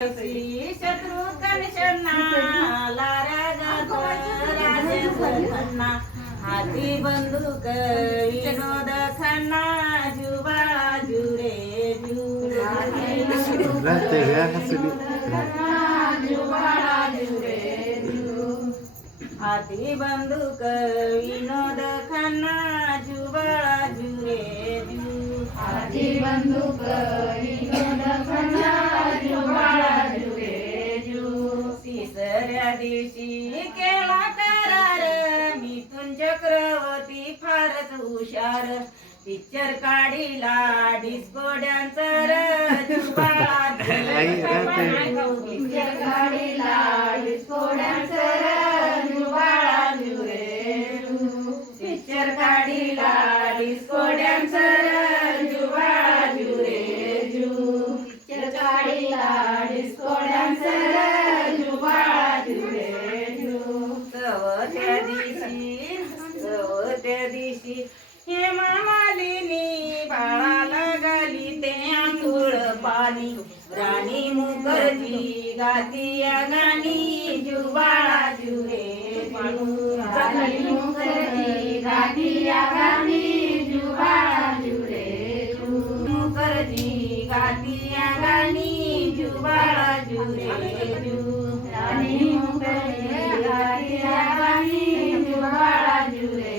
श्री शत्रुघ्न शरणा राजा हाती बंदूक विनोद खन्ना जुबा जुरे हाती बंदूक विनोद खन्ना जुबा जुरे हाती बंदूक विनोद खन्ना तिसऱ्या दिवशी केला करार मिथुन चक्रवर्ती फारच हुशार पिक्चर काढीला डिस्को डान्सर पिक्चर काढीला डिस्को डान्सर पिक्चर काढीला डिस्को डान्सर पिक्चर काढीला डिस्को डान्सर त्या दिवशी हेमा मालिनी बाळाला घाली ते आंघोळ पाणी राणी मुखर्जी गातिया गाणी जुबाळा जुरे राणी मुखर्जी गातिया गाणी जुबाळा जुरे मुखर्जी गातिया गाणी जुबाळा जुरे राणी मुखर्जी गातिया गाणी जुबाळा जुरे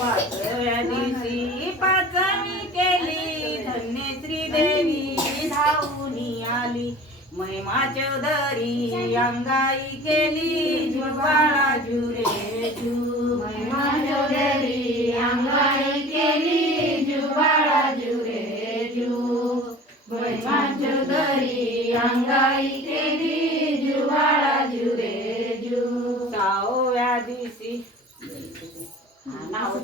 पाचव्या दिवशी पाचवी केली धन्य श्रीदेवी धावूनी आली महिमा चौधरी अंगाई केली जुबाळा जुरे महिमा चौधरी अंगाई केली जुबाळा जुरे महिमा चौधरी अंगाई केली जुबाळा जुरे सहाव्या दिवशी नाव